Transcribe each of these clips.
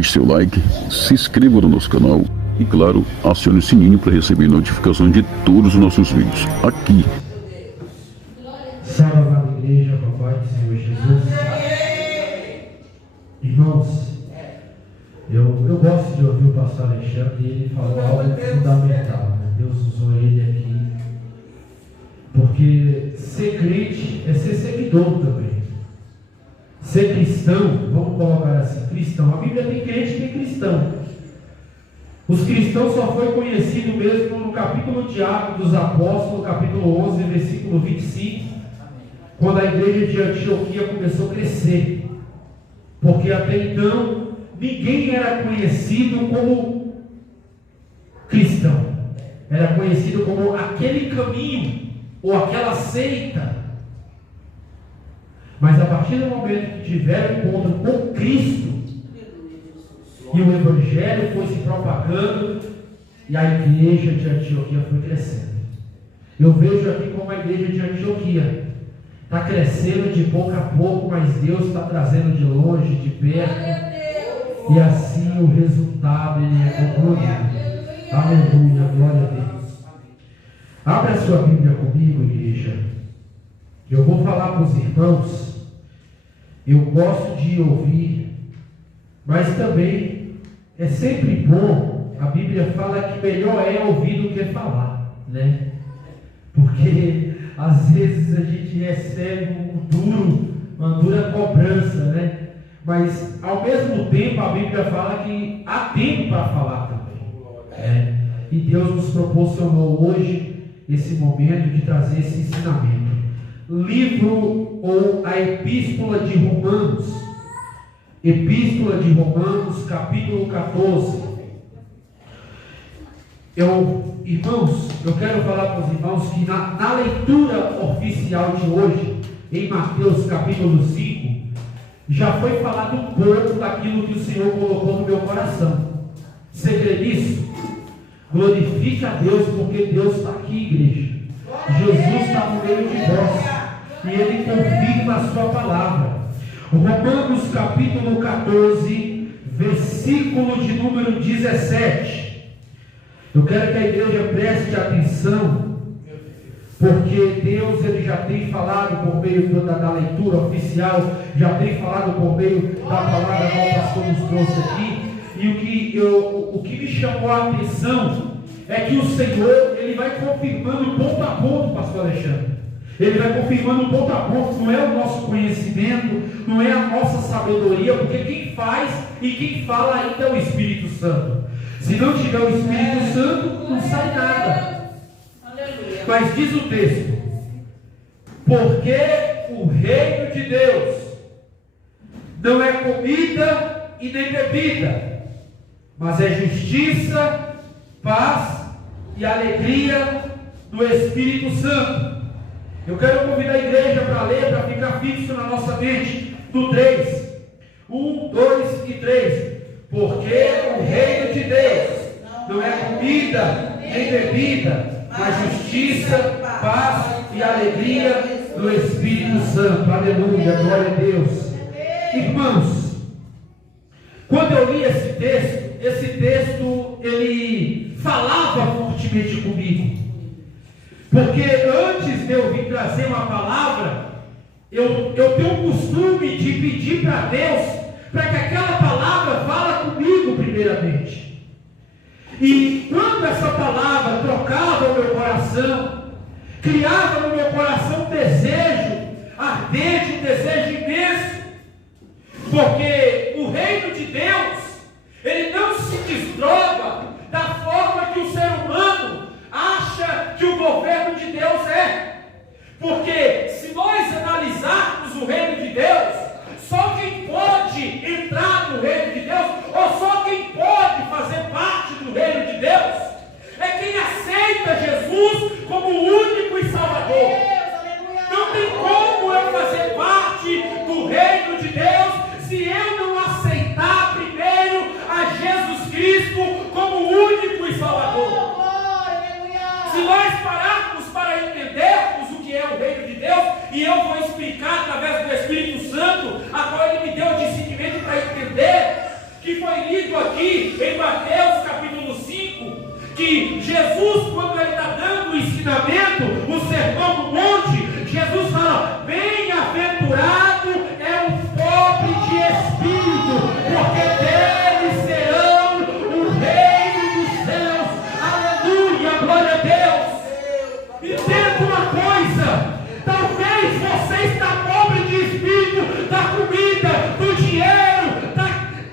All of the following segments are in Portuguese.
deixe seu like, se inscreva no nosso canal e, claro, acione o sininho para receber notificações de todos os nossos vídeos aqui. Salve, amada igreja, papai do Senhor Jesus. Irmãos, eu gosto de ouvir o pastor Alexandre e ele falou algo fundamental, né? Deus usou ele aqui, porque ser crente é ser seguidor também. Ser cristão, vamos colocar assim, cristão. A Bíblia tem crente e tem cristão. Os cristãos só foi conhecido mesmo no capítulo de Atos dos Apóstolos, capítulo 11, versículo 25, quando a igreja de Antioquia começou a crescer. Porque até então, ninguém era conhecido como cristão. Era conhecido como aquele caminho, ou aquela seita. Mas a partir do momento que tiveram encontro com Cristo, e o Evangelho foi se propagando, e a igreja de Antioquia foi crescendo. Eu vejo aqui como a igreja de Antioquia está crescendo de pouco a pouco, mas Deus está trazendo de longe, de perto, e assim o resultado ele é concluído. Aleluia, glória a Deus. Abra a sua Bíblia comigo, igreja. Eu vou falar para os irmãos. Eu gosto de ouvir, mas também é sempre bom. A Bíblia fala que melhor é ouvir do que falar, né? Porque às vezes a gente recebe uma dura cobrança, né? Mas ao mesmo tempo a Bíblia fala que há tempo para falar também, né? E Deus nos proporcionou hoje esse momento de trazer esse ensinamento. Livro ou a Epístola de Romanos. Epístola de Romanos, capítulo 14. Irmãos, eu quero falar para os irmãos que na leitura oficial de hoje, em Mateus capítulo 5, já foi falado um pouco daquilo que o Senhor colocou no meu coração. Você crê nisso? Glorifique a Deus, porque Deus está aqui, igreja. Jesus está no meio de nós e Ele confirma a sua palavra. Romanos capítulo 14, versículo de número 17. Eu quero que a igreja preste atenção, porque Deus ele já tem falado por meio da leitura oficial, já tem falado por meio da palavra que o pastor nos trouxe aqui. E o que me chamou a atenção é que o Senhor ele vai confirmando ponto a ponto, pastor Alexandre. Ele vai confirmando ponto a ponto. Não é o nosso conhecimento, não é a nossa sabedoria, porque quem faz e quem fala ainda é o Espírito Santo. Se não tiver o Espírito Santo, não sai nada. Mas diz o texto: porque o reino de Deus não é comida e nem bebida, mas é justiça, paz e alegria do Espírito Santo. Eu quero convidar a igreja para ler, para ficar fixo na nossa mente, do 3. 1, 2 e 3. Porque o reino de Deus não é comida nem bebida, mas justiça, paz e alegria do Espírito Santo. Aleluia, glória a Deus. Irmãos, quando eu li esse texto ele falava fortemente comigo. Porque antes de eu vir trazer uma palavra, eu tenho o costume de pedir para Deus para que aquela palavra fale comigo primeiramente. E quando essa palavra trocava o meu coração, criava no meu coração um desejo ardente, um desejo imenso, porque o reino de Deus, ele não se desdobra da forma que o ser humano acha que o governo de Deus é. Porque se nós analisarmos o reino de Deus, só quem pode entrar no reino de Deus, ou só quem pode fazer parte do reino de Deus, é quem aceita Jesus como o único e Salvador. Não tem como eu fazer parte do reino de Deus se eu não aceitar primeiro a Jesus Cristo como o único e Salvador. Se nós pararmos para entendermos o que é o reino de Deus, aqui em Mateus capítulo 5, que Jesus, quando ele está dando o ensinamento, o sermão do monte, Jesus fala: bem-aventurado é o pobre de espírito, porque deles serão o reino dos céus. Aleluia, glória a Deus. Entenda uma coisa: talvez você está pobre de espírito, da comida, do dinheiro,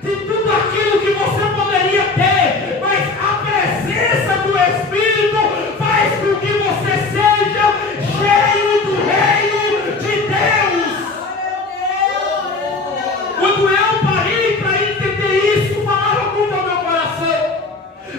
de tudo aquilo que você poderia ter, mas a presença do Espírito faz com que você seja cheio do reino de Deus. Quando eu parei para entender isso, falava muito ao meu coração,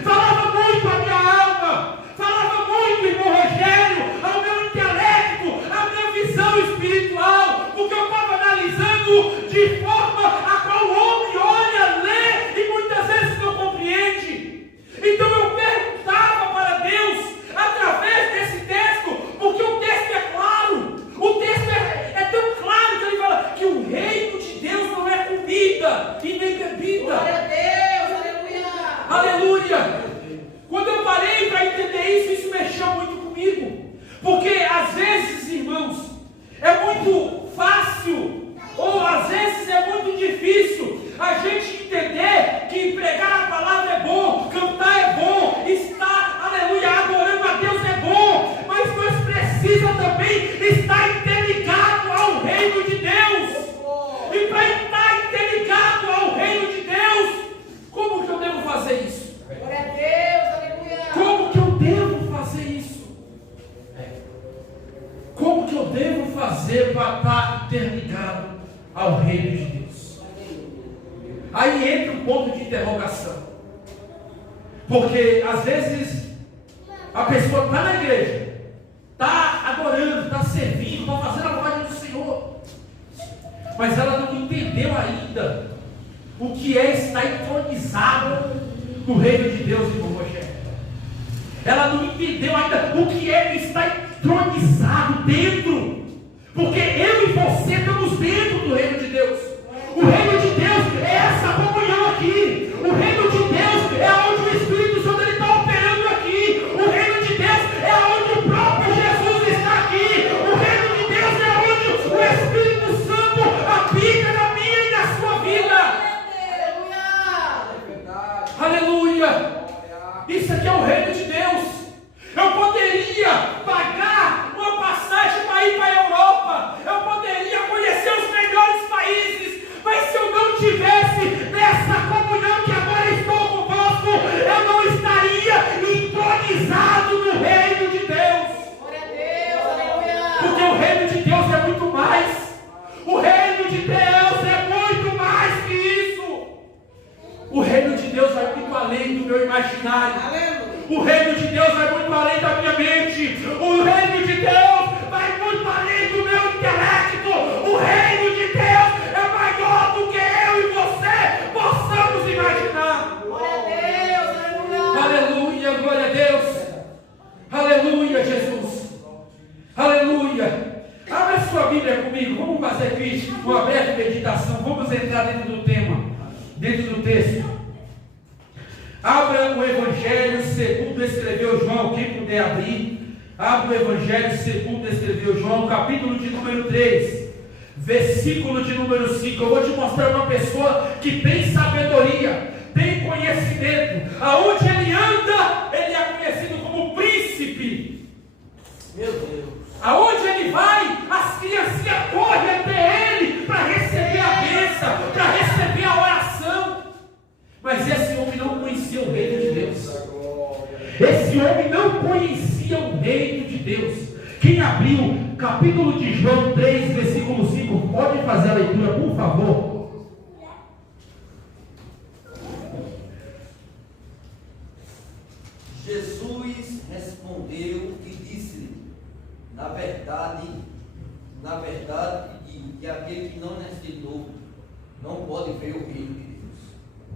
falava muito à minha alma, falava muito, irmão Rogério, ao meu intelecto, à minha visão espiritual, porque eu estava analisando de forma a qual o homem olha, lê e muitas vezes não compreende. Então eu perguntava para Deus através desse texto, porque o texto é claro, o texto é tão claro que ele fala que o reino de Deus não é comida e nem bebida. Glória a Deus, aleluia. Aleluia! Quando eu parei para entender isso mexeu muito comigo, porque às vezes, irmãos, é muito fácil, ou às vezes é muito difícil a gente entender que pregar a palavra é bom, cantar é bom, estar, aleluia, adorando a Deus é bom, mas nós precisamos também estar interligado ao reino de Deus. E para estar interligado ao reino de Deus, como que eu devo fazer isso? Glória a Deus, aleluia. Como que eu devo fazer isso? Como que eu devo fazer para estar interligado ao reino de Deus? Aí entra um ponto de interrogação. Porque às vezes a pessoa está na igreja, está adorando, está servindo, está fazendo a vontade do Senhor, mas ela não entendeu ainda o que é estar entronizado no reino de Deus, irmão Rogério. Ela não entendeu ainda o que é estar entronizado dentro, porque eu e você estamos dentro do reino de Deus. O reino de Deus é essa comunhão aqui. O reino de Deus é onde o Espírito Santo está operando aqui. O reino de Deus é onde o próprio Jesus está aqui. O reino de Deus é onde o Espírito Santo habita na minha e na sua vida. Aleluia! Isso aqui é o reino de Deus. Eu poderia pagar uma passagem para ir para a Europa, eu poderia conhecer os melhores países, mas se eu não tivesse nessa comunhão que agora estou convosco, eu não estaria entronizado no reino de Deus. Glória a Deus, aleluia. Porque o reino de Deus é muito mais. O reino de Deus é muito mais que isso. O reino de Deus vai muito além do meu imaginário. Aleluia. O reino de Deus vai muito além da minha mente. O reino de Deus vai muito além do meu intelecto. O reino de Deus é maior do que eu e você possamos imaginar. Glória a Deus, aleluia. Aleluia, glória a Deus. Aleluia, Jesus. Aleluia. Abra sua Bíblia comigo. Vamos fazer aqui uma breve meditação. Vamos entrar dentro do tema, dentro do texto. Abra o Evangelho segundo escreveu João, quem puder abrir. Abra o Evangelho segundo escreveu João, capítulo de número 3, versículo de número 5. Eu vou te mostrar uma pessoa que tem sabedoria, tem conhecimento. Aonde ele anda, ele é conhecido como príncipe. Meu Deus. Aonde ele vai, as criancinhas correm até ele para receber a bênção, para receber a oração. Mas esse homem não conhecia o reino de Deus. Esse homem não conhecia o reino de Deus. Quem abriu capítulo de João 3, versículo 5, pode fazer a leitura, por favor. Jesus respondeu e disse-lhe: na verdade, que aquele que não nasce de novo não pode ver o reino de Deus.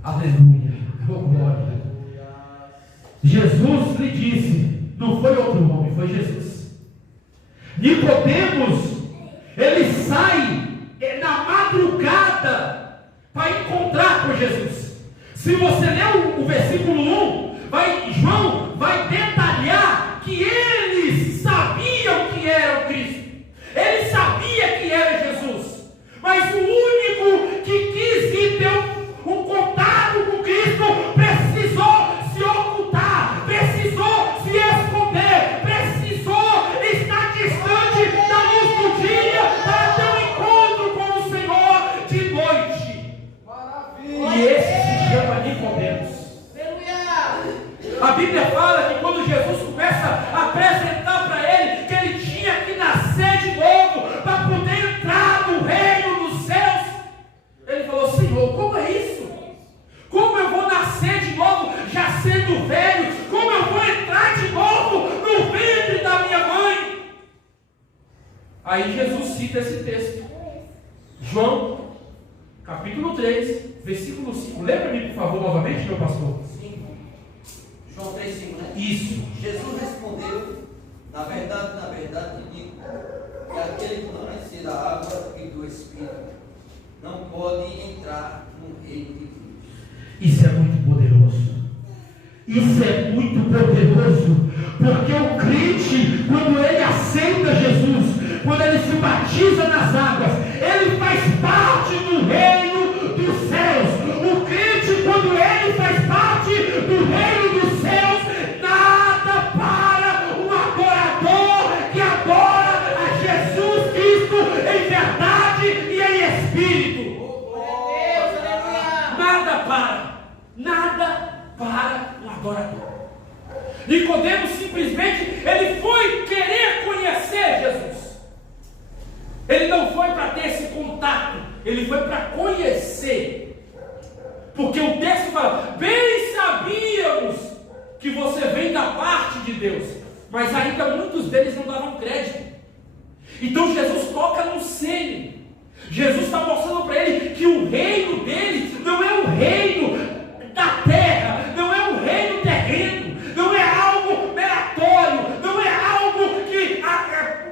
Aleluia, oh, glória. Jesus lhe disse, não foi outro homem, foi Jesus. Nicodemos, ele sai na madrugada para encontrar com Jesus. Se você ler o versículo 1, João vai detalhar que eles sabiam que era o Cristo. Ele sabia que era Jesus. Mas o único que quis ir ter um contato com Cristo precisou se ocultar, precisou se esconder, precisou estar distante da luz do dia para ter um encontro com o Senhor de noite. Maravilha. E esse se chama Nicodemos. A Bíblia fala que quando Jesus começa a apresentar para ele que ele tinha que nascer de novo para poder entrar no reino dos céus, ele falou: Senhor, como é isso? Como eu vou nascer de novo já sendo velho? Como eu vou entrar de novo no ventre da minha mãe? Aí Jesus cita esse texto, João capítulo 3, versículo 5. Lembra-me, por favor, novamente, meu pastor. João 3,5, né? Isso. Jesus respondeu: na verdade te digo, que aquele que não nascer da água e do Espírito não pode entrar no reino de Deus. Isso é muito poderoso. Isso é muito poderoso. Porque o crente, quando ele aceita Jesus, quando ele se batiza nas águas, ele faz parte do reino dos céus. O crente, quando ele faz parte do reino dos céus, nada para um adorador que adora a Jesus Cristo em verdade e em espírito. Nada para um adorador. Nicodemos simplesmente, ele foi querer conhecer Jesus. Ele não foi para ter esse contato, ele foi para conhecer. Porque o texto fala: bem sabíamos que você vem da parte de Deus. Mas ainda muitos deles não davam crédito. Então Jesus toca no sênior. Jesus está mostrando para ele que o reino dele não é o reino da terra, não é um reino terreno, não é algo meritório, não é algo que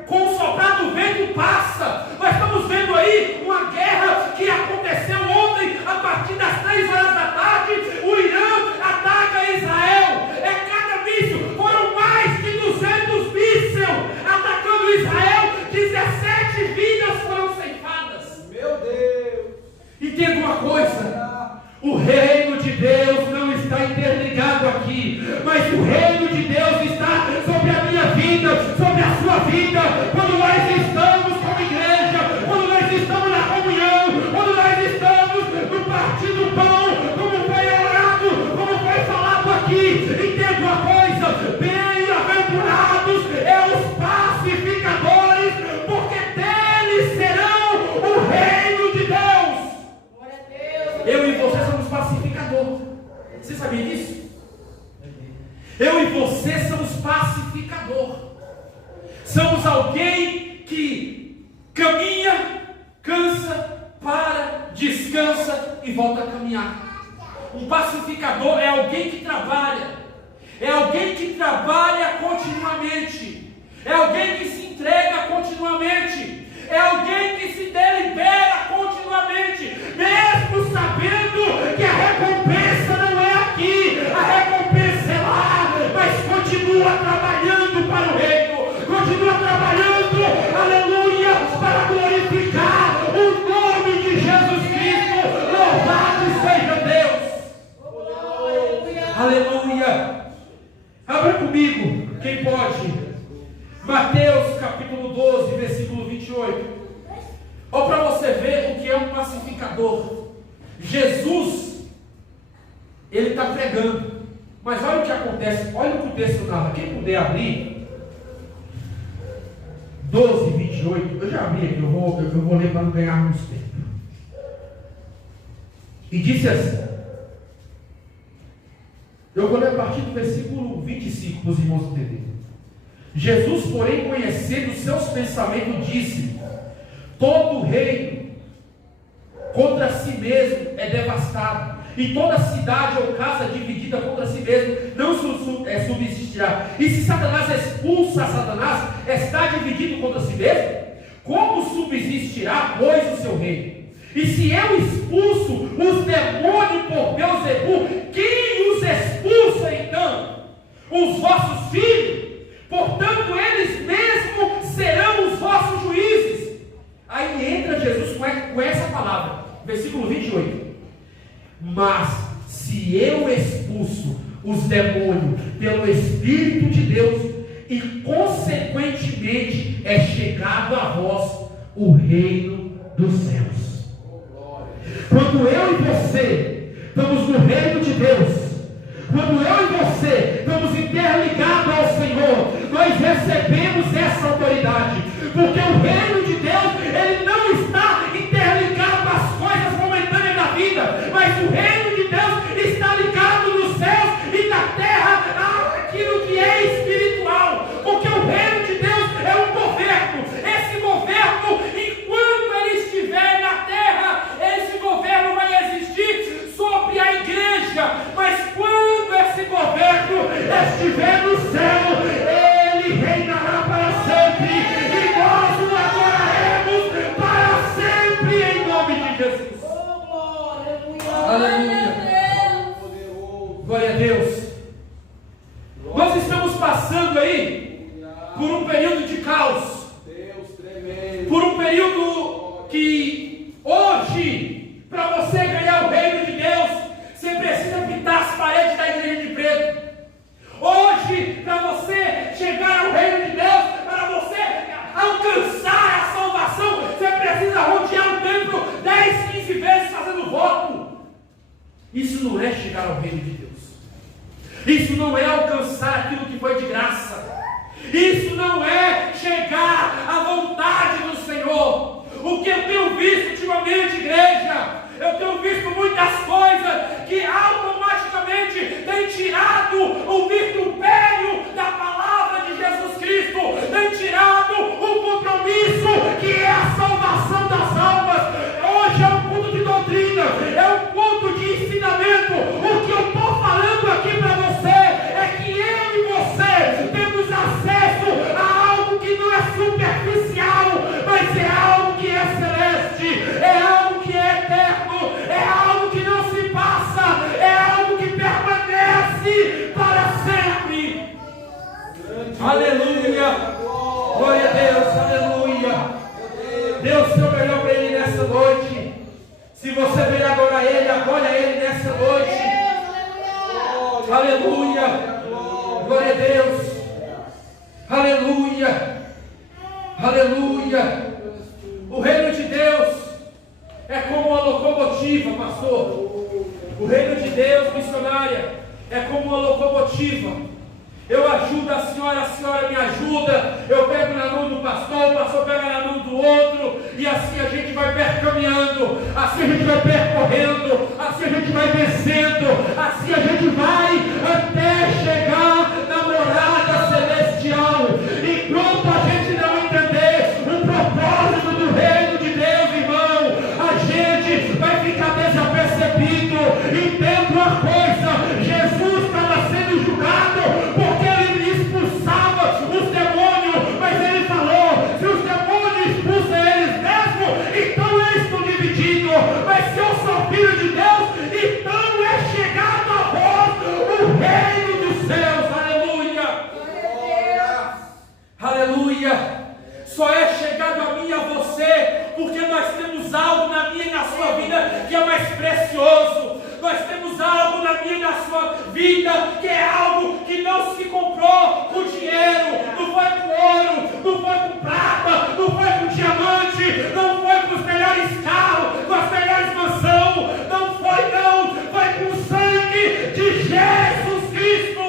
com o soprar do vento passa. Nós estamos vendo aí uma guerra que aconteceu ontem, a partir das 3 horas da tarde. O Irã ataca Israel. Cada míssil, foram mais de 200 mísseis atacando Israel. 17 vidas foram ceifadas. Meu Deus. Entenda uma coisa: o reino de Deus não está interligado aqui, mas o reino de Deus está sobre a minha vida, sobre a sua vida. Quando nós estamos como igreja, quando nós estamos na comunhão, quando nós estamos no partir do pão, como foi orado, como foi falado aqui, entenda uma coisa: bem-aventurados os pacificadores, porque deles serão o reino de Deus. Eu e você somos pacificadores. Você sabia disso? Eu e você somos pacificadores. Somos alguém que caminha, cansa, para, descansa e volta a caminhar. Um pacificador é alguém que trabalha. É alguém que trabalha continuamente. É alguém que se entrega continuamente. É alguém que se delibera continuamente, mesmo sabendo que a recompensa não é aqui, a recompensa é lá, mas continua trabalhando para o reino, continua trabalhando, aleluia, para glorificar o nome de Jesus Cristo. Louvado seja Deus. Aleluia. Abra comigo, quem pode, Mateus capítulo 12, versículo 28. Olha para você ver o que é um pacificador. Jesus, ele está pregando, mas olha o que acontece, olha o que o texto narra. Quem puder abrir 12, 28, eu já abri aqui, eu vou ler para não ganharmos tempo. E disse assim, eu vou ler a partir do versículo 25 para os irmãos entenderem. Jesus, porém, conhecendo seus pensamentos, disse: todo reino contra si mesmo é devastado, e toda cidade ou casa dividida contra si mesmo não subsistirá. E se Satanás expulsa Satanás, está dividido contra si mesmo? Como subsistirá, pois, o seu reino? E se eu expulso os demônios por Beelzebul, quem os expulsa então? Os vossos filhos. Portanto, eles mesmos serão os vossos juízes. Aí entra Jesus com essa palavra, versículo 28. Mas se eu expulso os demônios pelo Espírito de Deus, e consequentemente é chegado a vós o reino dos céus. Quando eu e você estamos no reino de Deus, quando eu e você estamos interligados ao Senhor, nós recebemos essa autoridade, porque o reino de Deus, ele não está interligado às coisas momentâneas da vida, mas o reino de Deus está ligado nos céus e na terra àquilo que é espiritual, porque o reino de Deus é um governo. Esse governo, enquanto ele estiver na terra, esse governo vai existir sobre a igreja, mas quando esse governo estiver no céu, ele reinará para sempre, e nós o adoraremos para sempre, em nome de Jesus. Aleluia. Glória a Deus. Nós estamos passando aí por um período de caos, por um período que hoje, para você ganhar o reino de Deus, você precisa pintar as paredes da igreja de preto. Hoje, para você chegar ao reino de Deus, para você alcançar a salvação, você precisa rodear o templo 10, 15 vezes fazendo voto. Isso não é chegar ao reino de Deus. Isso não é alcançar aquilo que foi de graça. Isso não é chegar à vontade do Senhor. O que eu tenho visto ultimamente, igreja, eu tenho visto muitas coisas que automaticamente têm tirado o vitupério da palavra de Jesus Cristo, têm tirado o compromisso que é a salvação das almas. Hoje é um culto de doutrina, é um culto de ensinamento. O que eu estou falando aqui para você é que eu e você temos acesso a algo que não é superficial, mas é algo que é celeste, é algo que é eterno, é algo que não se passa, é algo que permanece para sempre. Aleluia! Glória a Deus, aleluia! Dê o seu melhor para Ele nessa noite. Se você veio adorar a Ele, adore a Ele nessa noite. Aleluia! Glória a Deus! Aleluia! Aleluia! O reino de Deus é como uma locomotiva, pastor. O reino de Deus, missionária, é como uma locomotiva. Eu ajudo a senhora me ajuda, eu pego na mão do pastor, o pastor pega na mão do outro, e assim a gente vai percaminhando, assim a gente vai percorrendo, assim a gente vai descendo, assim a gente vai até chegar na morada celestial. Enquanto a gente não entender o propósito do reino de Deus, irmão, a gente vai ficar desapercebido. Entenda uma coisa, Jesus estava sendo julgado porque ele expulsava os demônios, mas ele falou, se os demônios expulsam eles mesmos, então eles estão divididos, mas se eu sou filho de Deus, então é chegado a vós o reino dos céus. Aleluia! Aleluia! Só é chegado a mim e a você, porque nós temos algo na minha e na sua vida que é mais precioso. Nós temos algo na minha e na sua vida que é algo que não se comprou com dinheiro, não foi com ouro, não foi com prata, não foi com diamante, não foi com os melhores carros, com as melhores mansões, não, foi com o sangue de Jesus Cristo.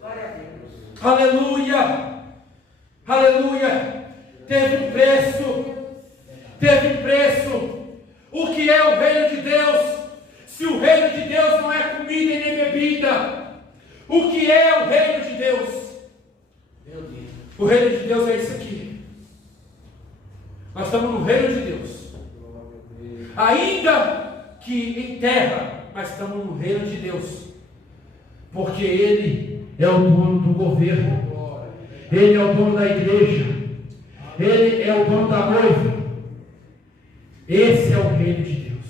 Glória a Deus. Aleluia, aleluia. Teve um preço. O que é o reino de Deus? Se o reino de Deus não é comida e nem bebida, o que é o reino de Deus? Meu Deus. O reino de Deus é isso aqui. Nós estamos no reino de Deus. Ainda que em terra, mas estamos no reino de Deus. Porque Ele é o dono do governo. Ele é o dono da igreja. Ele é o dono da noiva. Esse é o reino de Deus.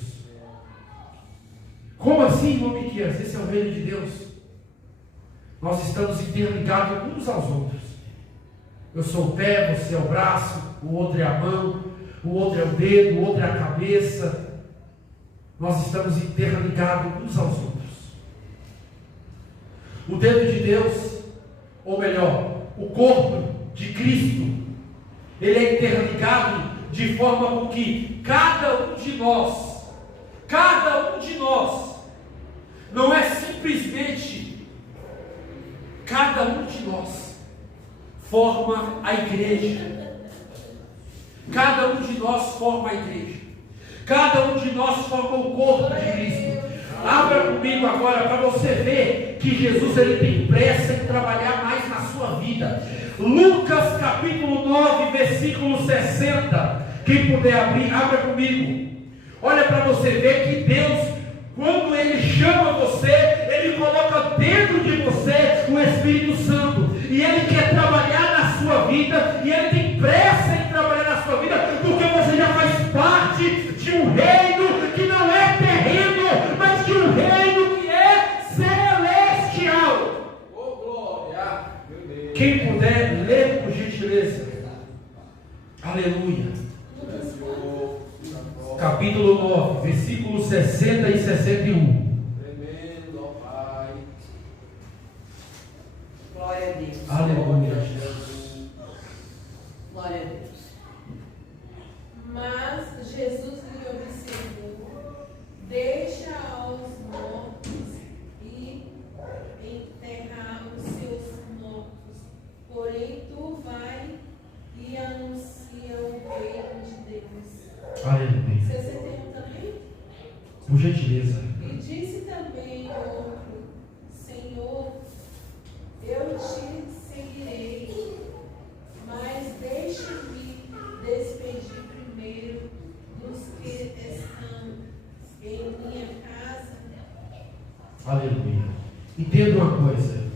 Como assim, irmão Miqueias? Esse é o reino de Deus. Nós estamos interligados uns aos outros. Eu sou o pé, você é o braço, o outro é a mão, o outro é o dedo, o outro é a cabeça. Nós estamos interligados uns aos outros. O dedo de Deus, ou melhor, o corpo de Cristo, ele é interligado de forma com que cada um de nós, não é simplesmente cada um de nós forma a igreja. Cada um de nós forma a igreja. Cada um de nós forma o corpo de Cristo. Abra comigo agora para você ver que Jesus ele tem pressa em trabalhar mais na sua vida. Lucas capítulo 9, versículo 60. Quem puder abrir, abra comigo. Olha para você ver que Deus, quando Ele chama você, Ele coloca dentro de você o Espírito Santo. E Ele quer trabalhar na sua vida. E Ele tem pressa em trabalhar na sua vida, porque você já faz parte de um reino que não é terreno, mas de um reino que é celestial. Oh, glória! Meu Deus. Quem puder, lê por gentileza. Aleluia. Capítulo 9, versículos 60 e 61. Tremendo, ó Pai. Glória a Deus. Aleluia. Glória a Deus. Mas Jesus lhe observou: deixa aos mortos e enterrar os seus mortos. Porém, tu vai e anuncia o reino de Deus. Aleluia. 61 também? Por gentileza. E disse também outro: Senhor, eu te seguirei, mas deixe-me despedir primeiro dos que estão em minha casa. Aleluia. Entenda uma coisa.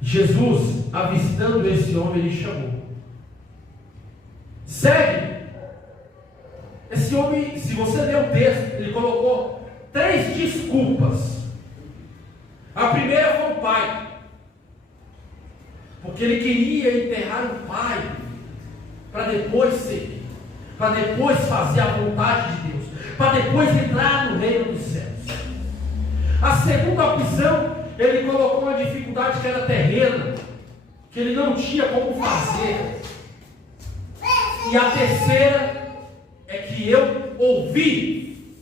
Jesus, avistando esse homem, ele chamou. Segue. Esse homem, se você ler o texto, ele colocou 3 desculpas. A primeira foi o pai, porque ele queria enterrar o pai para depois seguir, para depois fazer a vontade de Deus, para depois entrar no reino dos céus. A segunda opção, ele colocou uma dificuldade que era terrena, que ele não tinha como fazer. E a terceira é que eu ouvi,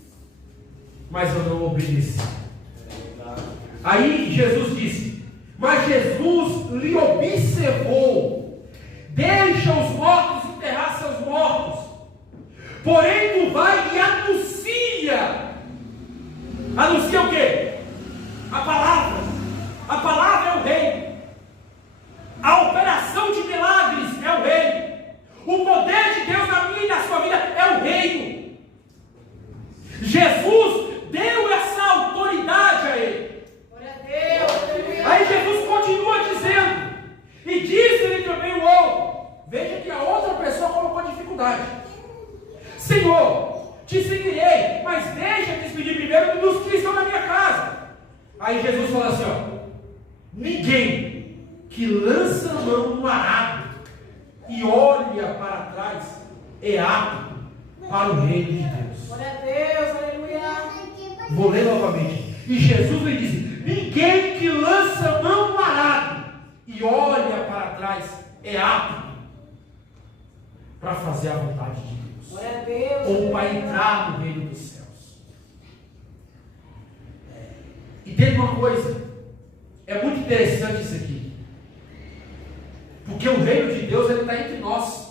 mas eu não obedeci. Aí Jesus disse: mas Jesus lhe observou: deixa os mortos enterrar seus mortos, porém tu vai e anuncia. Anuncia o quê? A palavra. A palavra é o reino. A operação de milagres é o reino. O poder de Deus na minha e na sua vida é o reino. Jesus deu essa autoridade a ele. Aí Jesus continua dizendo, e disse-lhe também o outro. Veja que a outra pessoa colocou dificuldade. Senhor, te seguirei, mas deixa despedir primeiro dos que estão na minha casa. Aí Jesus fala assim, ó: ninguém que lança a mão no arado e olha para trás é apto para o reino de Deus. Glória a Deus, aleluia. Vou ler novamente. E Jesus lhe disse: ninguém que lança a mão no arado e olha para trás é apto para fazer a vontade de Deus, Glória a Deus. ou para entrar no reino dos céus. Entende uma coisa? É muito interessante isso aqui. Porque o reino de Deus está entre nós.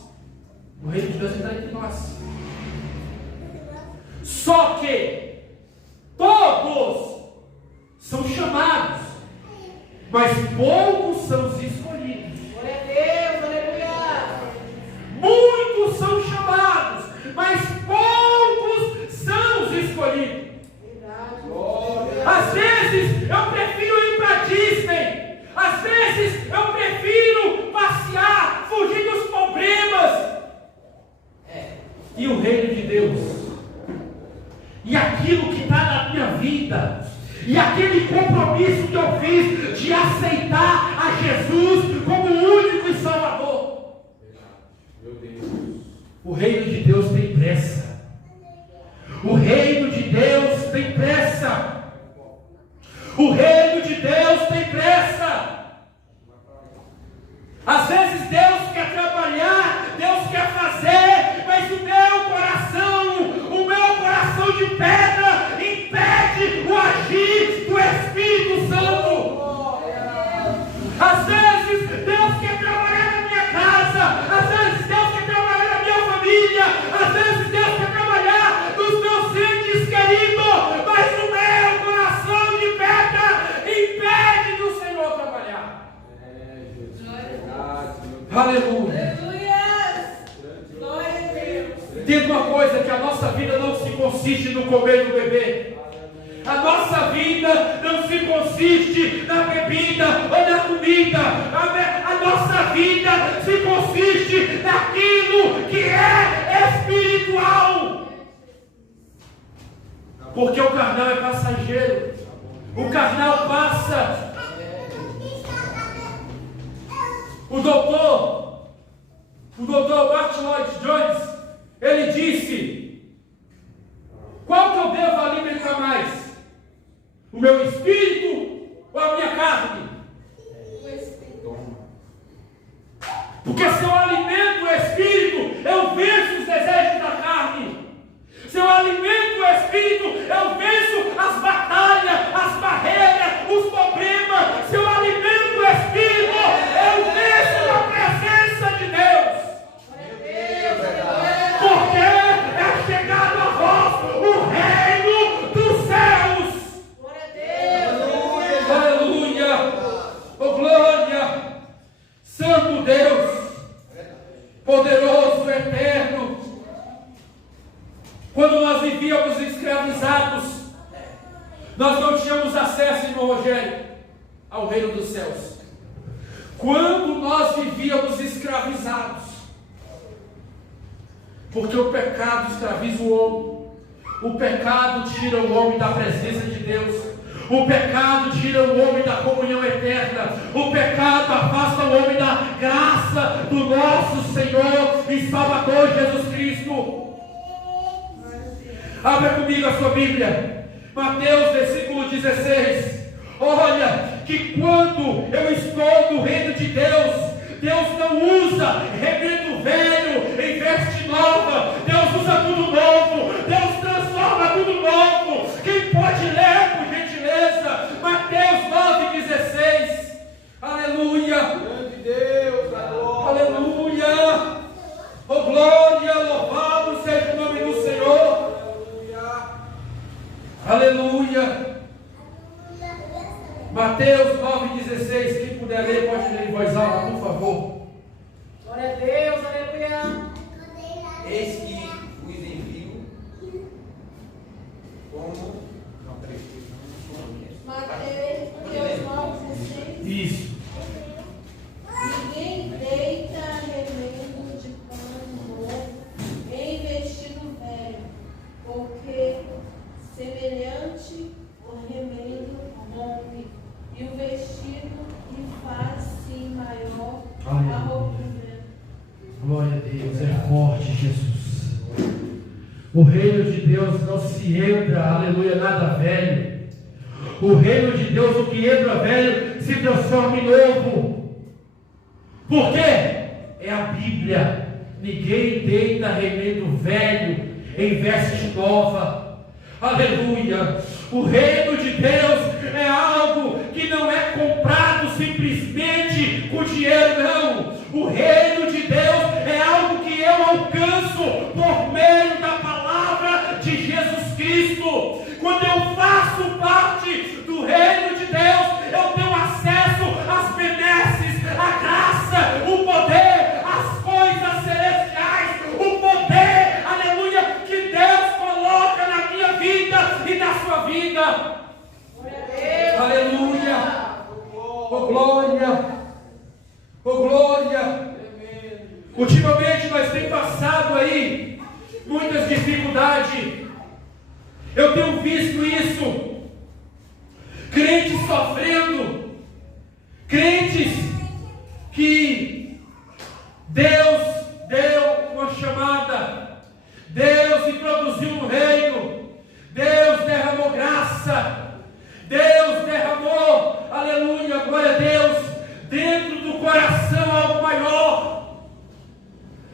O reino de Deus está entre nós. Só que todos são chamados, mas poucos são os escolhidos. Glória a Deus, aleluia. Muitos são chamados, mas poucos são os escolhidos. Às vezes eu prefiro ir para Disney. Às vezes eu prefiro passear, fugir dos problemas. E o reino de Deus compromisso que eu fiz de aceitar a Jesus como o único e Salvador. Meu Deus. O reino de Deus tem pressa. O reino de Deus tem pressa. O reino de Deus tem pressa. Às vezes Deus quer trabalhar, Deus quer fazer, mas o meu coração de pedra impede o agir do Espírito Santo. Às vezes Deus quer trabalhar na minha casa, às vezes Deus quer trabalhar na minha família, às vezes Deus quer trabalhar nos meus entes queridos, mas o meu coração de pedra impede do Senhor trabalhar. Aleluia. Glória a Deus. Entenda uma coisa, que a nossa vida não se consiste no comer e no beber. A nossa vida não se consiste na bebida ou na comida. A nossa vida se consiste naquilo que é espiritual. Porque o carnal é passageiro. O carnal passa. O doutor Martin Lloyd Jones, ele disse: qual que eu devo alimentar mais? O meu espírito ou a minha carne? Porque se eu alimento o espírito, eu venço os desejos da carne. Se eu alimento o espírito, eu venço as batalhas, as barreiras, os problemas. Se eu alimento o espírito, eu venço a presença de Deus. Porque é chegado a vós o reino dos céus. Aleluia. Oh glória. Santo Deus, poderoso, eterno. Quando nós vivíamos escravizados, nós não tínhamos acesso, irmão Rogério, ao reino dos céus. Quando nós vivíamos escravizados, porque o pecado escraviza o homem, o pecado tira o homem da presença de Deus, o pecado tira o homem da comunhão eterna, o pecado afasta o homem da graça do nosso Senhor e Salvador Jesus Cristo. Abra comigo a sua Bíblia, Mateus versículo 16. Olha, que quando eu estou no reino de Deus, Deus não usa remendo velho em veste nova. Deus usa tudo novo. Deus transforma tudo novo. Quem pode ler, por gentileza? Mateus 9,16. Aleluia. Grande Deus, a glória. Aleluia. Oh glória, louvado seja o nome do Senhor. Aleluia. Mateus 9,16. Quem puder ler, pode ler em voz alta, por favor. Glória a Deus, aleluia. Eis que vos envio como. Não, peraí. Mateus 9,16. Isso. Ninguém deita remendo de pano novo em vestido velho, porque semelhante o remendo rompe, e o vestido lhe faz-se maior a rompimento. Glória a Deus, é forte Jesus. O reino de Deus não se entra, aleluia, nada velho. O reino de Deus, o que entra velho, se transforma em novo. Por quê? É a Bíblia. Ninguém deita remendo velho em veste nova. Aleluia. O reino de Deus é algo que não é comprado simplesmente com dinheiro, não. O reino de Deus é algo que eu alcanço por meio da palavra de Jesus Cristo. Quando eu faço parte do reino de Deus, eu tenho acesso às benesses, à graça, o poder, as coisas celestiais, o poder, aleluia, que Deus coloca na minha vida e na sua vida. Aleluia. Oh glória. Oh glória. Ultimamente nós temos passado aí muitas dificuldades. Eu tenho visto isso. crentes sofrendo, crentes que Deus deu uma chamada, Deus introduziu no reino, Deus derramou graça, Deus derramou, aleluia, glória a Deus, dentro do coração algo maior.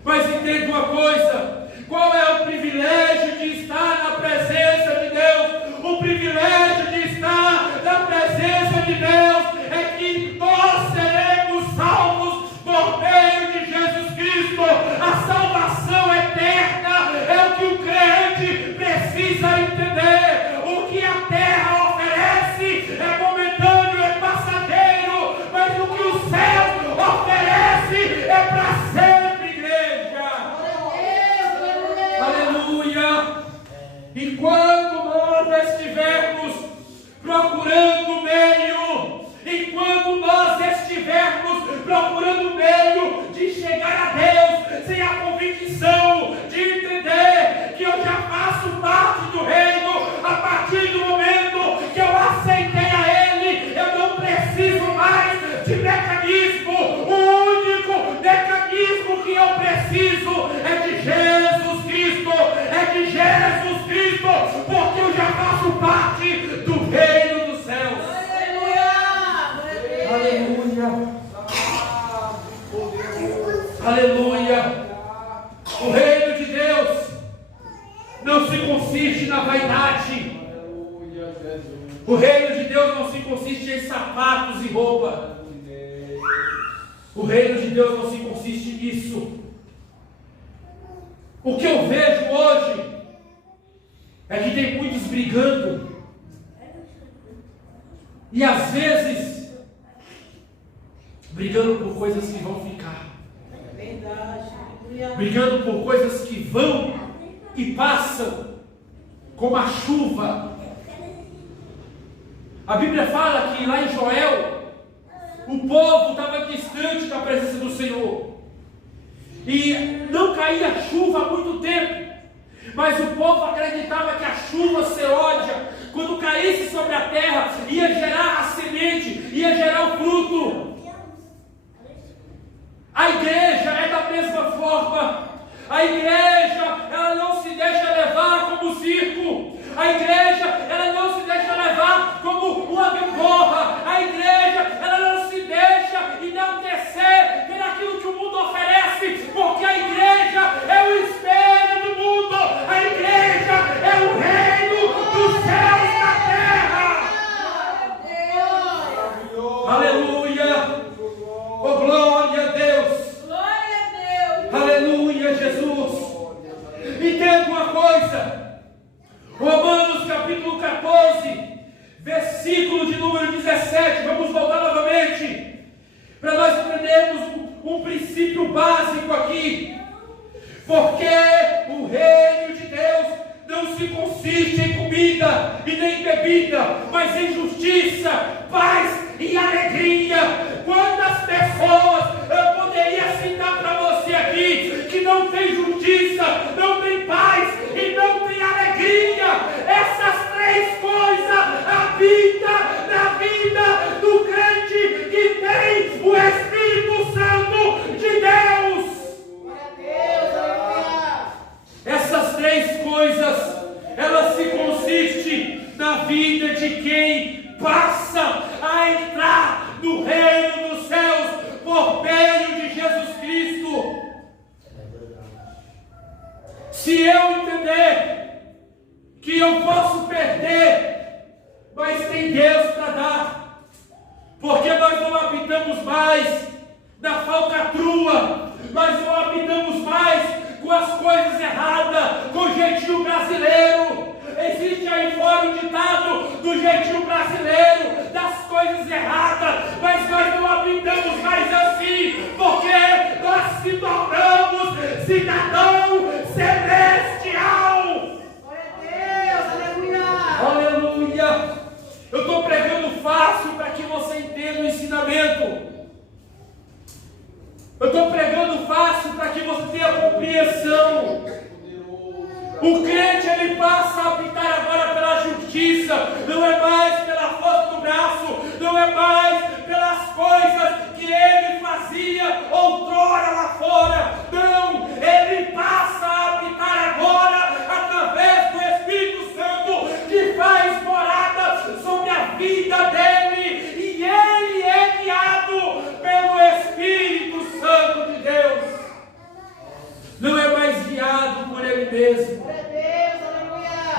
Mas entenda uma coisa: qual é o privilégio de estar na presença de Deus? O privilégio de estar na presença de Deus é que nós seremos salvos por meio de Jesus Cristo. A salvação eterna é o que o crente precisa entender. O que a terra oferece é momentâneo, é passageiro, mas o que o céu oferece é para sempre, igreja. Aleluia! Enquanto nós estivermos procurando meio, enquanto nós estivermos procurando meio de chegar a Deus, sem a convicção de entender que eu já faço parte do reino, a partir do momento que eu aceitei a Ele, eu não preciso mais de mecanismo. O único mecanismo que eu preciso é de Jesus Cristo, porque eu já faço parte do reino dos céus. Aleluia! Aleluia! O reino de Deus não se consiste na vaidade. O reino de Deus não se consiste em sapatos e roupa. O reino de Deus não se consiste nisso. O que eu vejo hoje é que tem muitos brigando, e às vezes brigando por coisas que vão ficar, brigando por coisas que vão e passam, como a chuva. A Bíblia fala que lá em Joel, o povo estava distante da presença do Senhor, e não caía chuva há muito tempo. Mas o povo acreditava que a chuva seródia, quando caísse sobre a terra, ia gerar a semente, ia gerar o fruto. A igreja é da mesma forma. A igreja, ela não se deixa levar como circo. A igreja, ela não se deixa levar como uma gangorra. A igreja, ela não se deixa enaltecer por aquilo que o mundo oferece, porque a igreja é o espelho do mundo. A igreja é o reino dos céus na terra. Aleluia! Oh, glória a Deus! Aleluia, Jesus! Entenda uma coisa. Romanos capítulo 14, versículo de número 17. Vamos voltar novamente, para nós entendermos um princípio básico aqui. Porque o reino de Deus não se consiste em comida e nem bebida, mas em justiça, paz e alegria. Quantas pessoas eu poderia citar para você aqui que não tem justiça, não tem paz e não tem alegria? Essas três coisas habitam na vida do crente que tem o Espírito Santo de Deus. Essas três coisas, elas se consistem na vida de quem passa a entrar no reino dos céus por meio de Jesus Cristo. Se eu entender que eu posso perder, mas tem Deus para dar, porque nós não habitamos mais na falcatrua, nós não habitamos mais com as coisas erradas, com o jeitinho brasileiro. Existe aí fora o ditado do jeitinho brasileiro, das coisas erradas, mas nós não habitamos mais assim, porque nós se tornamos cidadão celestial. Glória a Deus, aleluia. Aleluia. Eu estou pregando fácil para que você entenda o ensinamento. Eu estou pregando fácil para que você tenha compreensão. O crente, ele passa a habitar agora pela justiça, não é mais pela força do braço, não é mais pelas coisas que ele fazia outrora lá fora. Não, ele passa a habitar agora através do Espírito Santo, que faz morada sobre a vida dele, e ele é guiado pelo Espírito Santo de Deus. Não é mais guiado por ele mesmo,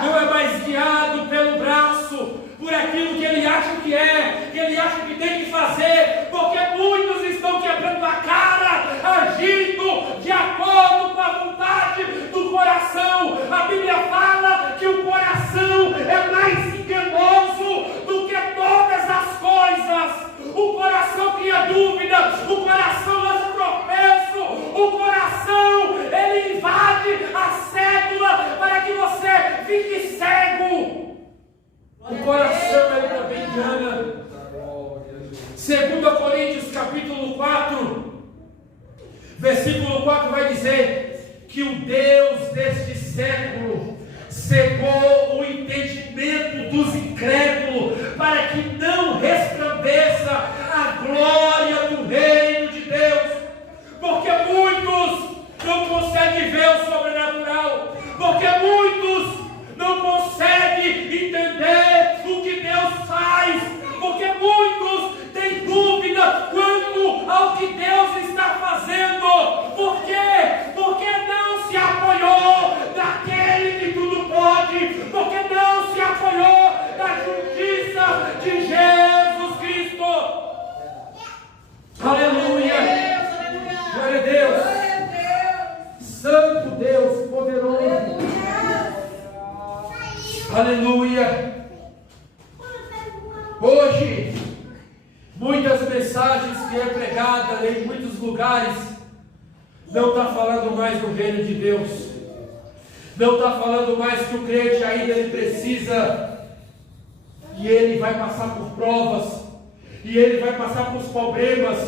não é mais guiado pelo braço, por aquilo que ele acha que é, que ele acha que tem que fazer, porque muitos estão quebrando a cara, agindo de acordo com a vontade do coração. A Bíblia fala que o coração é mais enganoso do que todas as coisas. O coração cria dúvida, o coração lança tropeço, o coração, ele invade a cédula para que você fique cego. O coração, ele também engana. 2 Coríntios capítulo 4, versículo 4 vai dizer que o Deus deste século cegou o entendimento dos incrédulos, para que não resplandeça a glória do reino de Deus. Porque muitos não conseguem ver o sobrenatural, porque muitos não conseguem entender o que Deus faz, porque muitos têm dúvida quanto ao que Deus está fazendo. Por quê? Porque não se apoiou naquele que tudo pode, porque não se apoiou na justiça de Jesus Cristo. Aleluia! Glória a Deus! Santo Deus, poderoso! Aleluia! Hoje, muitas mensagens que é pregada em muitos lugares não está falando mais do reino de Deus, não está falando mais que o crente ainda ele precisa, e ele vai passar por provas, e ele vai passar por problemas,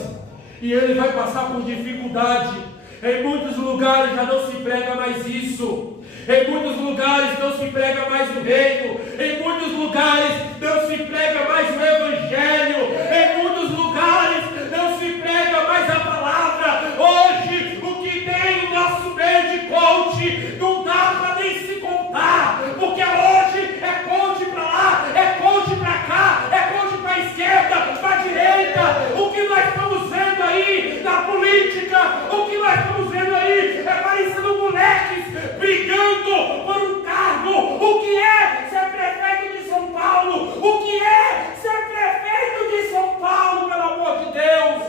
e ele vai passar por dificuldade. Em muitos lugares já não se prega mais isso. Em muitos lugares não se prega mais o reino. Em muitos lugares não se prega mais o evangelho. Em muitos lugares não se prega mais a palavra. Hoje, o que tem no nosso meio de coach não dá para nem se contar. Porque hoje é coach para lá, é coach para cá, é coach para a esquerda, para a direita. O que nós estamos vendo aí na política, o que nós estamos vendo aí é parecendo moleques brigando por um cargo. O que é ser prefeito de São Paulo? O que é ser prefeito de São Paulo, pelo amor de Deus?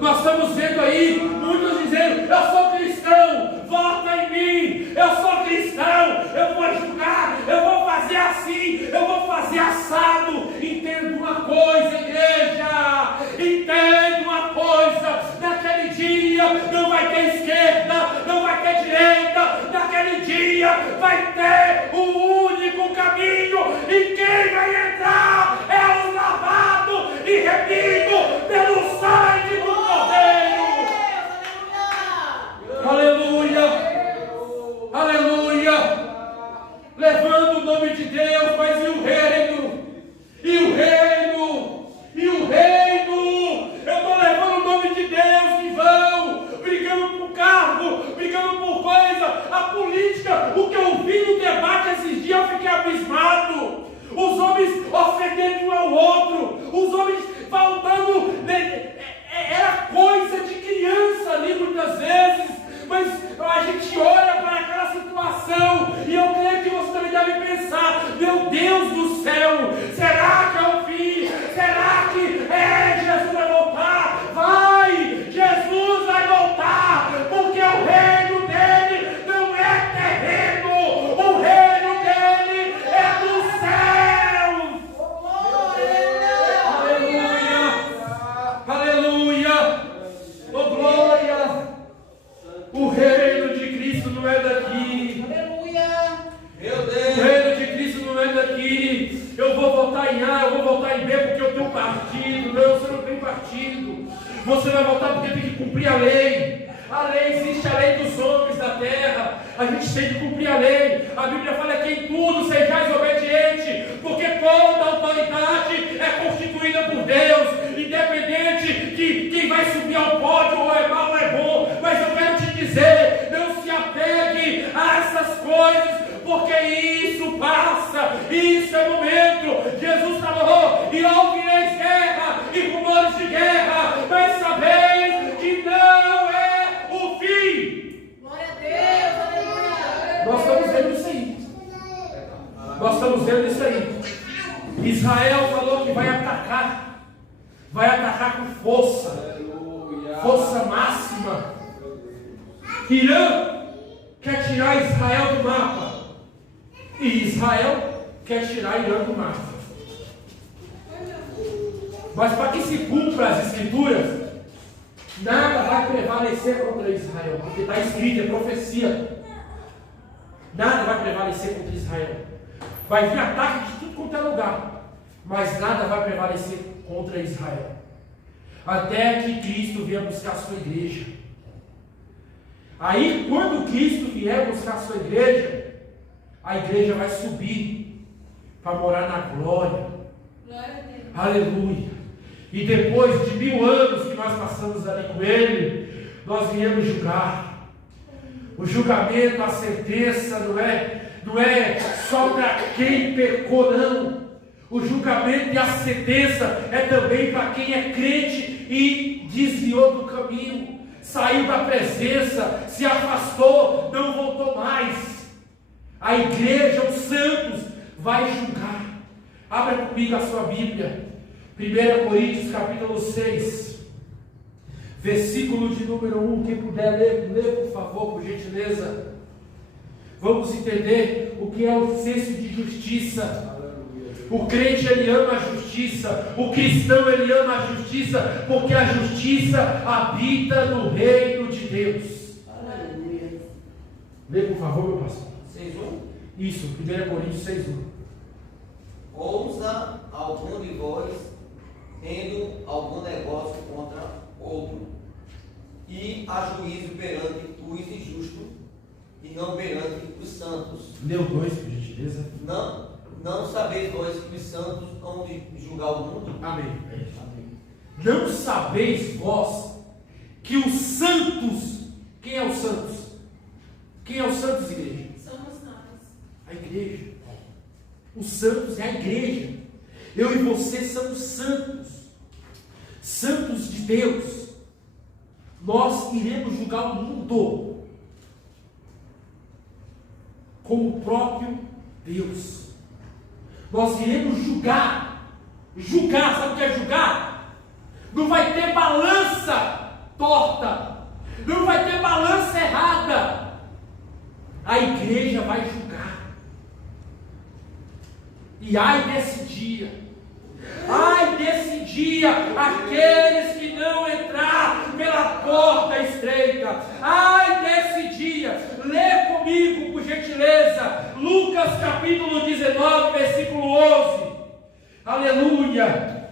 Nós estamos vendo aí muitos dizendo: eu sou cristão, vota em mim, eu sou cristão, eu vou julgar, eu vou fazer assim, eu vou fazer assado. Entenda uma coisa, igreja, entenda uma coisa: naquele dia não vai ter esquerda, não vai ter direita, naquele dia vai ter o único caminho, e quem vai entrar é os lavados e remidos pelo sangue do Cordeiro. Aleluia, aleluia, levando o nome de Deus, mas e o reino? E o reino? E o reino? Eu estou levando o nome de Deus em vão, brigando por cargo, brigando por coisa. A política, o que eu vi no debate esses dias, eu fiquei abismado. Os homens ofendendo um ao outro, os homens faltando, era coisa de criança ali muitas vezes. Mas a gente olha para aquela situação e eu creio que você também deve pensar: meu Deus do céu, será que é o fim? Será que Jesus vai voltar? Vai! Jesus vai voltar, porque o reino dele não é terreno, o reino dele é do céu. Aleluia! Aleluia! Oh, glória! O reino de Cristo não é daqui. Aleluia. Meu Deus. O reino de Cristo não é daqui. Eu vou votar em A, eu vou votar em B porque eu tenho partido. Não, você não tem partido. Você vai votar porque tem que cumprir a lei. A lei, existe a lei dos homens da terra. A gente tem que cumprir a lei. A Bíblia fala que em tudo sejais obediente, porque toda autoridade e vai subir ao pódio, ou é mal ou é bom, mas eu quero te dizer, não se apegue a essas coisas, porque isso passa, isso é momento. Jesus falou, e ouvireis guerra e rumores de guerra, mas sabeis que não é o fim. Glória a Deus, aleluia. Nós estamos vendo isso aí. Nós estamos vendo isso aí. Israel falou que vai atacar com força, força máxima. Irã quer tirar Israel do mapa, e Israel quer tirar Irã do mapa. Mas para que se cumpra as escrituras, nada vai prevalecer contra Israel, porque está escrito, é profecia. Nada vai prevalecer contra Israel. Vai vir ataque de tudo quanto é lugar, mas nada vai prevalecer contra Israel, até que Cristo venha buscar a sua igreja. Aí, quando Cristo vier buscar a sua igreja, a igreja vai subir para morar na glória. Glória a Deus. Aleluia. E depois de 1000 anos que nós passamos ali com Ele, nós viemos julgar. O julgamento, a sentença não é só para quem pecou, não. O julgamento e a sentença é também para quem é crente e desviou do caminho, saiu da presença, se afastou, não voltou mais. A igreja, os santos, vai julgar. Abra comigo a sua Bíblia, 1 Coríntios capítulo 6, versículo de número 1, quem puder ler por favor, por gentileza. Vamos entender o que é o senso de justiça. O crente, ele ama a justiça. O cristão, ele ama a justiça, porque a justiça habita no reino de Deus. Aleluia. Lê por favor, meu pastor. 6:1. Isso, 1 Coríntios 6:1. Ousa algum de vós, tendo algum negócio contra outro, e a juízo perante os injustos, e não perante os santos. Lê o 2, por gentileza. Não sabeis vós que os santos hão de julgar o mundo? Amém. Não sabeis vós que os santos, quem é os santos? Quem é os santos, igreja? Somos nós. A igreja. Os santos é a igreja. Eu e você somos santos. Santos de Deus. Nós iremos julgar o mundo como o próprio Deus. Nós iremos julgar. Julgar, sabe o que é julgar? Não vai ter balança torta. Não vai ter balança errada. A igreja vai julgar. E ai desse dia. Ai desse dia, aqueles que não entrar pela porta estreita. Ai desse dia. Lê comigo, por gentileza, Lucas capítulo 19, versículo 11. Aleluia.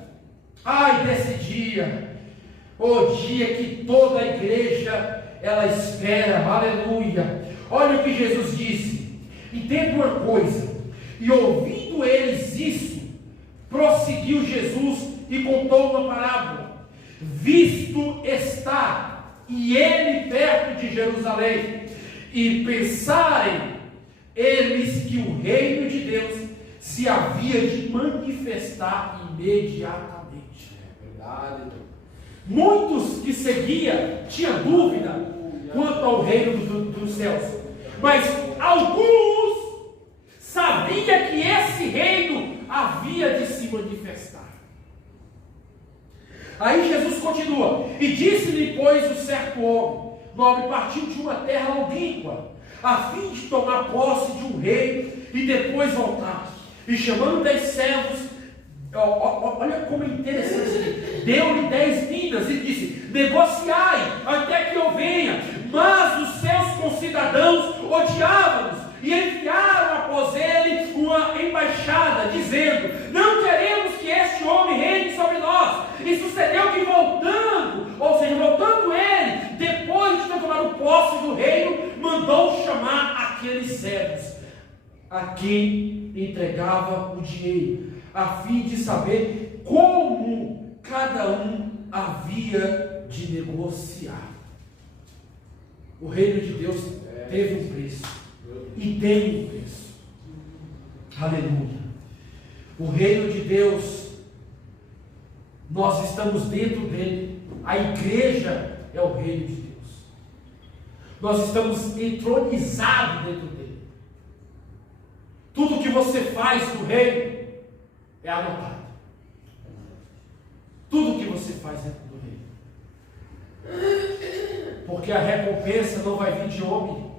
Ai desse dia. O dia que toda a igreja ela espera. Aleluia. Olha o que Jesus disse. Entenda uma coisa. E ouvindo eles isso, prosseguiu Jesus e contou uma parábola. Visto está e ele perto de Jerusalém, e pensarem eles que o reino de Deus se havia de manifestar imediatamente. Verdade. Muitos que seguiam tinham dúvida quanto ao reino dos céus, mas alguns sabiam que esse reino havia de se manifestar. Aí Jesus continua: e disse-lhe, pois, o certo homem nobre partiu de uma terra longínqua, a fim de tomar posse de um reino e depois voltar. E chamando 10 servos, olha como é interessante, deu-lhe 10 minas e disse: negociai até que eu venha. Mas os seus concidadãos odiavam-nos e enviaram após ele uma embaixada, dizendo: não queremos que este homem reine sobre nós. E sucedeu que voltando ele, depois de ter tomado posse do reino, mandou chamar aqueles servos, a quem entregava o dinheiro, a fim de saber como cada um havia negociar. O reino de Deus teve um preço e tem um preço. Aleluia. O reino de Deus, nós estamos dentro dele. A igreja é o reino de Deus. Nós estamos entronizados dentro dele. Tudo que você faz no reino é anotado. Tudo que você faz dentro do reino. Porque a recompensa não vai vir de homem.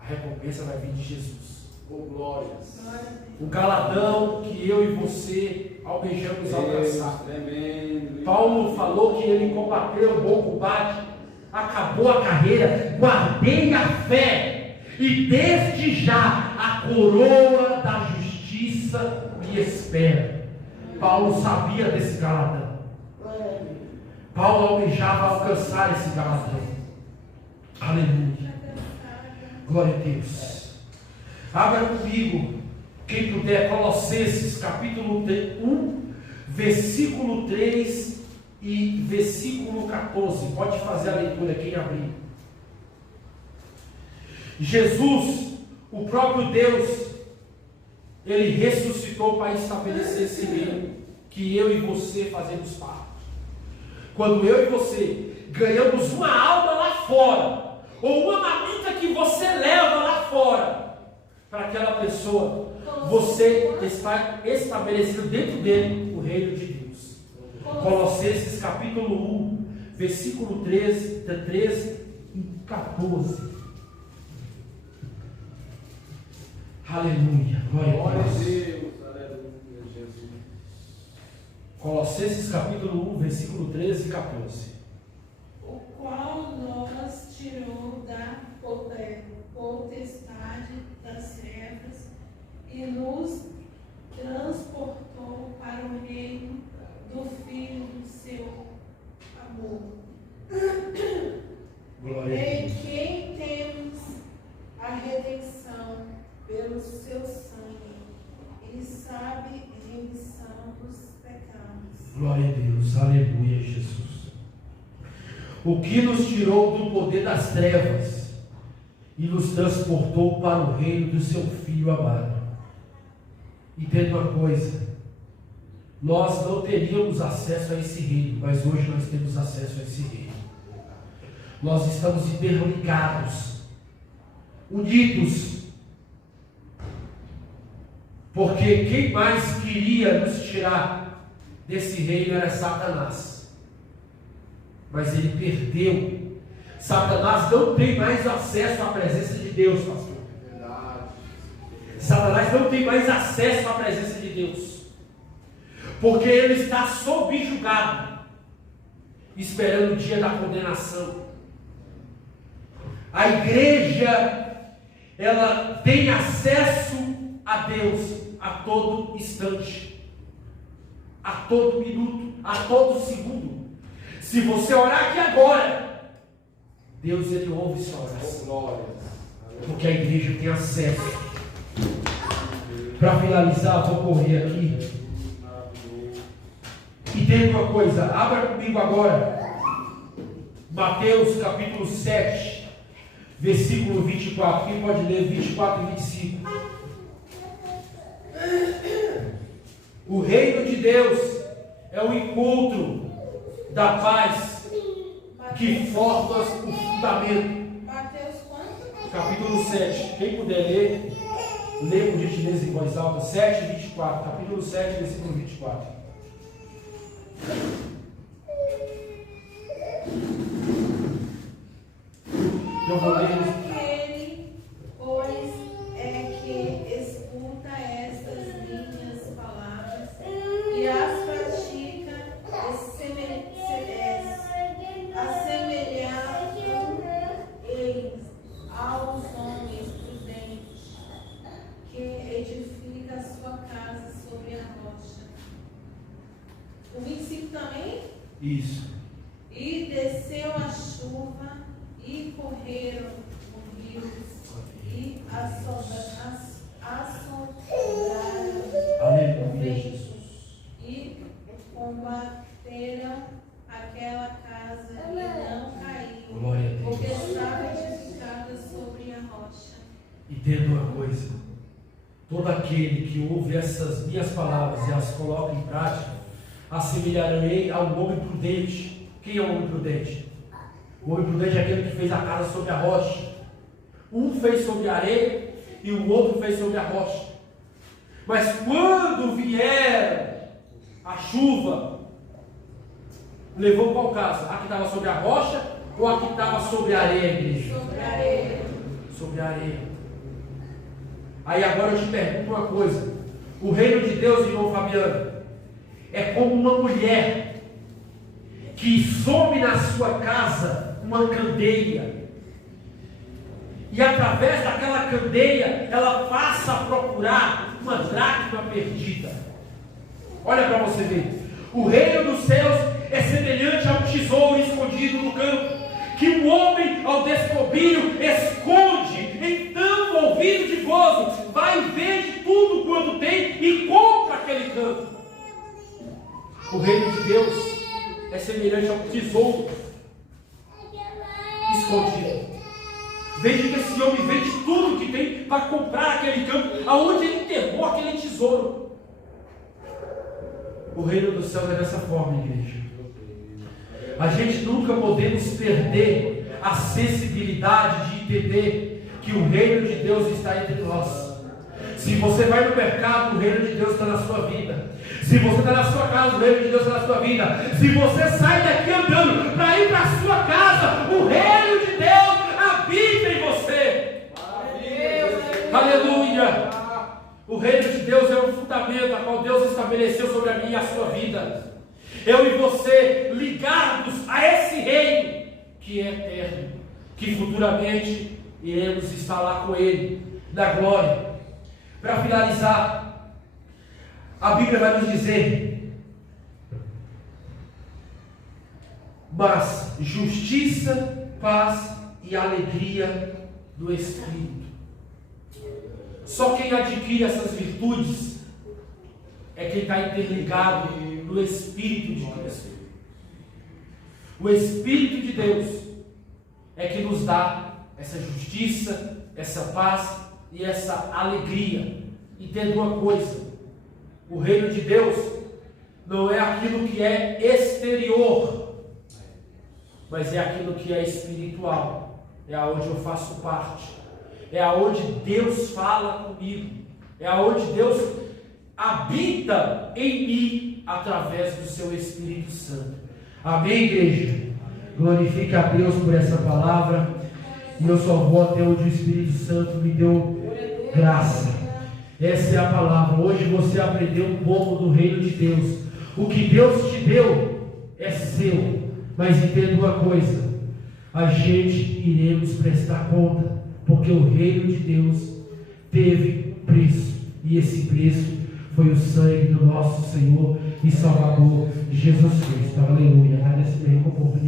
A recompensa vai vir de Jesus. Oh, glórias. O galardão que eu e você almejamos alcançar. Tremendo. Paulo falou que ele combateu o bom combate, acabou a carreira, guardei a fé, e desde já a coroa da justiça me espera. Paulo sabia desse galardão. Paulo almejava alcançar esse galardão. Aleluia. Glória a Deus. Abra comigo, quem puder, Colossenses capítulo 1, versículo 3 e versículo 14. Pode fazer a leitura quem abrir. Jesus, o próprio Deus, ele ressuscitou para estabelecer esse reino que eu e você fazemos parte. Quando eu e você ganhamos uma alma lá fora, ou uma marmita que você leva lá fora, para aquela pessoa, você está estabelecido dentro dele o reino de Deus. Colossenses capítulo 1, versículo 13 e 14. Aleluia, glória a Deus. Aleluia, Jesus. Colossenses capítulo 1, versículo 13 e 14. O qual nos tirou da potestade das trevas e nos transportou para o reino do Filho do seu amor. Glória a Em Deus. quem temos a redenção pelo seu sangue e sabe remissão dos pecados. Glória a Deus, aleluia, Jesus. O que nos tirou do poder das trevas e nos transportou para o reino do seu Filho amado. Entenda uma coisa, nós não teríamos acesso a esse reino, mas hoje nós temos acesso a esse reino. Nós estamos interligados, unidos, porque quem mais queria nos tirar desse reino era Satanás, mas ele perdeu. Satanás não tem mais acesso à presença de Deus, pastor. Verdade. Satanás não tem mais acesso à presença de Deus, porque ele está subjugado, esperando o dia da condenação. A igreja, ela tem acesso a Deus a todo instante, a todo minuto, a todo segundo. Se você orar aqui agora, Deus, ele ouve sua Oh, oração, glórias. porque a igreja tem acesso. Para finalizar, vou correr aqui. Entenda uma coisa, abra comigo agora Mateus capítulo 7, versículo 24. Quem pode ler 24 e 25? O reino de Deus é o encontro da paz que forma o fundamento. Mateus quanto? Capítulo 7. Quem puder ler, lê por gentileza em voz alta. 7 e 24. Capítulo 7, versículo 24. Eu vou ler. Aquele, pois, é que escuta estas minhas palavras e as pratica, assemelhando-eis aos homens prudentes, que edifica a sua casa sobre a rocha. O 25 também? Isso. E desceu a chuva, e correram os rios, e assombraram o Aleluia, vento, Jesus. e combateram aquela casa e não caiu, Glória a Deus. porque estava edificada sobre a rocha. Entenda uma coisa: todo aquele que ouve essas minhas palavras e as coloca em prática, assemelharei ao homem prudente. Quem é o homem prudente? O homem prudente é aquele que fez a casa sobre a rocha. Um fez sobre a areia e o outro fez sobre a rocha. Mas quando vier a chuva, levou qual casa? A que estava sobre a rocha ou a que estava sobre a areia, igreja? Sobre a areia. Sobre a areia. Aí agora eu te pergunto uma coisa: o reino de Deus, irmão Fabiano, é como uma mulher que some na sua casa uma candeia, e através daquela candeia ela passa a procurar uma dracma perdida. Olha para você ver: o reino dos céus é semelhante a um tesouro escondido no campo, que o homem ao descobrir esconde. Então, ouvido de gozo, vai e vende tudo quanto tem e compra aquele campo. O reino de Deus é semelhante a um tesouro escondido. Veja que esse homem vende tudo que tem para comprar aquele campo, aonde ele enterrou aquele tesouro. O reino dos céus é dessa forma, igreja. A gente nunca podemos perder a sensibilidade de entender que o reino de Deus está entre nós. Se você vai no mercado, o reino de Deus está na sua vida. Se você está na sua casa, o reino de Deus está na sua vida. Se você sai daqui andando para ir para a sua casa, o reino de Deus habita em você. Aleluia! O reino de Deus é um fundamento a qual Deus estabeleceu sobre a minha e a sua vida. Eu e você ligados a esse reino que é eterno, que futuramente iremos estar lá com Ele na glória. Para finalizar, a Bíblia vai nos dizer: mas justiça, paz e alegria do Espírito. Só quem adquire essas virtudes é quem está interligado no Espírito de Deus. O Espírito de Deus é que nos dá essa justiça, essa paz e essa alegria. Entenda uma coisa: o reino de Deus não é aquilo que é exterior, mas é aquilo que é espiritual. É aonde eu faço parte, é aonde Deus fala comigo, é aonde Deus habita em mim através do seu Espírito Santo. Amém, igreja? Glorifique a Deus por essa palavra. E eu só vou até onde o Espírito Santo me deu graça. Essa é a palavra. Hoje você aprendeu um pouco do reino de Deus. O que Deus te deu é seu. Mas entenda uma coisa: a gente iremos prestar conta, porque o reino de Deus teve preço. E esse preço foi o sangue do nosso Senhor e Salvador Jesus Cristo. Aleluia. Agradecimento por oportunidade.